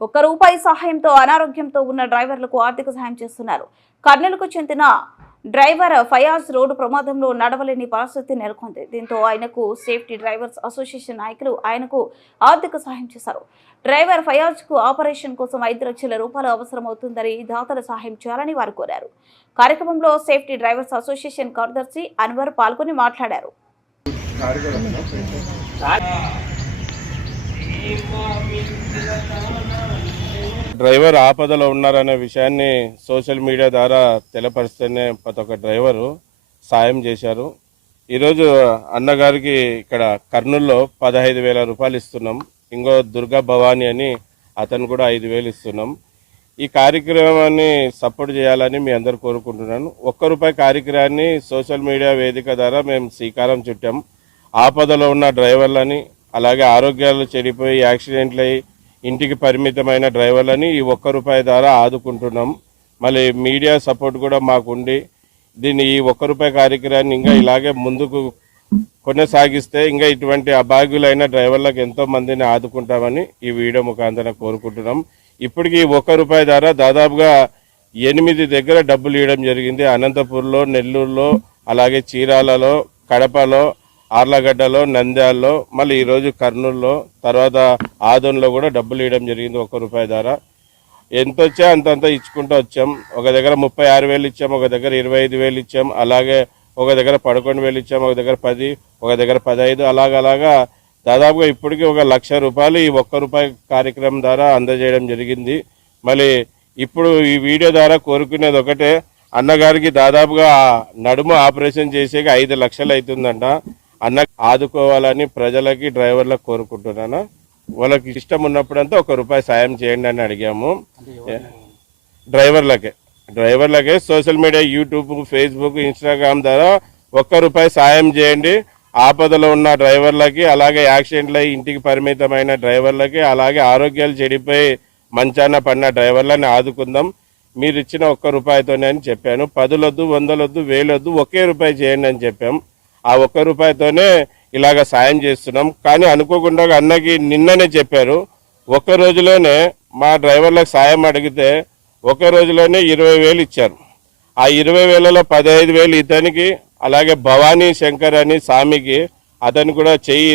రూపాయి సహాయంతో అనారోగ్యంతో ఉన్న డ్రైవర్లకు ఆర్థిక సహాయం చేస్తున్నారు. కర్నూలుకు చెందిన డ్రైవర్ ఫయాజ్ రోడ్డు ప్రమాదంలో నడవలేని పరిస్థితి నెలకొంది. దీంతో ఆయనకు సేఫ్టీ డ్రైవర్స్ అసోసియేషన్ నాయకులు ఆయనకు ఆర్థిక సహాయం చేశారు. డ్రైవర్ ఫయాజ్ కు ఆపరేషన్ కోసం 5 లక్షల రూపాయలు అవసరమవుతుందని దాతల సహాయం చేయాలని వారు కోరారు. కార్యక్రమంలో సేఫ్టీ డ్రైవర్స్ అసోసియేషన్ కార్యదర్శి అన్వర్ పాల్గొని మాట్లాడారు. డ్రైవర్ ఆపదలో ఉన్నారనే విషయాన్ని సోషల్ మీడియా ద్వారా తెలపరిస్తేనే ప్రతి ఒక్క డ్రైవరు సాయం చేశారు. ఈరోజు అన్నగారికి ఇక్కడ కర్నూలులో 15,000 రూపాయలు ఇస్తున్నాం. ఇంకో దుర్గా భవానీ అని అతను కూడా 5,000 ఇస్తున్నాం. ఈ కార్యక్రమాన్ని సపోర్ట్ చేయాలని మీ అందరు కోరుకుంటున్నాను. ₹1 కార్యక్రమాన్ని సోషల్ మీడియా వేదిక ద్వారా మేము శ్రీకారం చుట్టాం. ఆపదలో ఉన్న డ్రైవర్లని, అలాగే ఆరోగ్యాలు చెడిపోయి యాక్సిడెంట్లు అయ్యి ఇంటికి పరిమితమైన డ్రైవర్లని ఈ ₹1 ద్వారా ఆదుకుంటున్నాం. మళ్ళీ మీడియా సపోర్ట్ కూడా మాకుండి దీన్ని ఈ ₹1 కార్యక్రమాన్ని ఇంకా ఇలాగే ముందుకు కొనసాగిస్తే ఇంకా ఇటువంటి అభాగ్యులైన డ్రైవర్లకు ఎంతో మందిని ఆదుకుంటామని ఈ వీడియో ముఖాంతరం కోరుకుంటున్నాం. ఇప్పటికీ ఈ ₹1 ద్వారా దాదాపుగా 8 దగ్గర డబ్బులు ఇవ్వడం జరిగింది. అనంతపూర్లో, నెల్లూరులో, అలాగే చీరాలలో, కడపలో, ఆర్లగడ్డలో, నంద్యాలలో, మళ్ళీ ఈరోజు కర్నూలులో, తర్వాత ఆదోన్లో కూడా డబ్బులు ఇవ్వడం జరిగింది ₹1 ద్వారా. ఎంత వచ్చా అంతంత ఇచ్చుకుంటూ వచ్చాం. ఒక దగ్గర 36,000 ఇచ్చాం, ఒక దగ్గర 25,000 ఇచ్చాం, అలాగే ఒక దగ్గర 11,000 ఇచ్చాం, ఒక దగ్గర 10, ఒక దగ్గర 15, అలాగా దాదాపుగా ఇప్పటికీ ₹1,00,000 ఈ ₹1 కార్యక్రమం ద్వారా అందజేయడం జరిగింది. మళ్ళీ ఇప్పుడు ఈ వీడియో ద్వారా కోరుకునేది ఒకటే, అన్నగారికి దాదాపుగా నడుము ఆపరేషన్ చేసేకి 5 లక్షలు అవుతుందంట. అన్న ఆదుకోవాలని ప్రజలకి, డ్రైవర్లకు కోరుకుంటున్నాను. వాళ్ళకి ఇష్టం ఉన్నప్పుడంతా ₹1 సాయం చేయండి అని అడిగాము. డ్రైవర్లకే social media, YouTube, Facebook, Instagram ద్వారా ₹1 సాయం చేయండి. ఆపదలో ఉన్న డ్రైవర్లకి, అలాగే యాక్సిడెంట్లు అయ్యి ఇంటికి పరిమితమైన డ్రైవర్లకి, అలాగే ఆరోగ్యాలు చెడిపోయి మంచాన పడిన డ్రైవర్లని ఆదుకుందాం. మీరు ఇచ్చిన ₹1తోనే అని చెప్పాను. 10 వద్దు, 100 వద్దు, 1000 వద్దు, ₹1 చేయండి అని చెప్పాం. ఆ ₹1తోనే ఇలాగ సాయం చేస్తున్నాం. కానీ అనుకోకుండా అన్నకి నిన్ననే చెప్పారు, ఒక్క రోజులోనే మా డ్రైవర్లకు సాయం అడిగితే ఒక రోజులోనే 20,000 ఇచ్చారు. ఆ 20,000లో 15,000 ఇతనికి, అలాగే భవానీ శంకర్ అని సామికి, అతను కూడా చెయ్యి